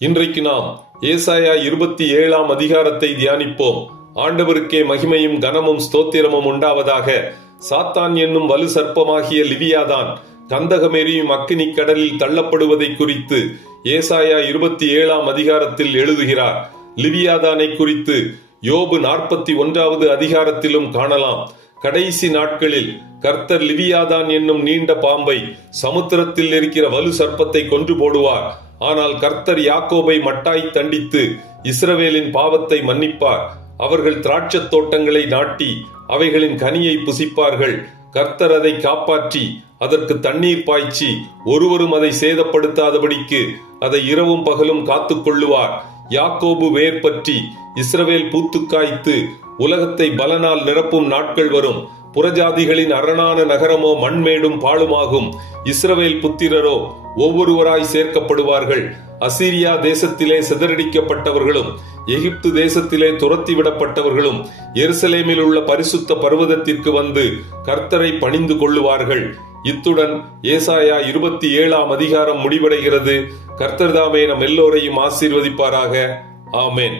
இன்றைக்கு நாம் ஏசாயா 27 அதிகாரத்தை தியானிப்போம். ஆண்டவருக்கே மகிமையும் கனமும் ஸ்தோத்திரமும் உண்டாவதாக. சாத்தான் என்னும் வலு சர்ப்பமாகிய லிவியாதான் கந்தகமெரியும் அக்கினி கடலில் தள்ளப்படுவதை குறித்து ஏசாயா 27 அதிகாரத்தில் எழுதுகிறார். லிவியாதானை குறித்து யோபு 41 அதிகாரத்திலும் காணலாம். கடைசி நாட்களில் கர்த்தர் லிவியாதான் என்னும் நீண்ட பாம்பை, சமுத்திரத்தில் இருக்கிற வலு சர்ப்பத்தை கொன்று போடுவார். ஆனால் கர்த்தர் யாக்கோபை மட்டாய் தண்டித்து இஸ்ரவேலின் பாவத்தை மன்னிப்பார். அவர்கள் திராட்சத் தோட்டங்களை நாட்டி அவைகளின் கனியை புசிப்பார்கள். கர்த்தர் அதை காப்பாற்றி அதற்கு தண்ணீர் பாய்ச்சி ஒருவரும் அதை சேதப்படுத்தாதபடிக்கு அதை இரவும் பகலும் காத்துக் கொள்ளுவார். யாக்கோபு வேர் பற்றி இஸ்ரவேல் பூத்துக்காய்த்து உலகத்தை பலனால் நிரப்பும் நாட்கள் வரும். புறஜாதிகளின் அரணான நகரமோ மண்மேடும் பாழுமாகும். இஸ்ரவேல் புத்திரரோ ஒவ்வொருவராய் சேர்க்கப்படுவார்கள். அசீரியா தேசத்திலே சிதறடிக்கப்பட்டவர்களும் எகிப்து தேசத்திலே துரத்திவிடப்பட்டவர்களும் எருசலேமில் உள்ள பரிசுத்த பர்வதத்திற்கு வந்து கர்த்தரை பணிந்து கொள்ளுவார்கள். இத்துடன் ஏசாயா 27 அதிகாரம் முடிவடைகிறது. கர்த்தர் தாமே நம் எல்லோரையும் ஆசீர்வதிப்பாராக. ஆமென்.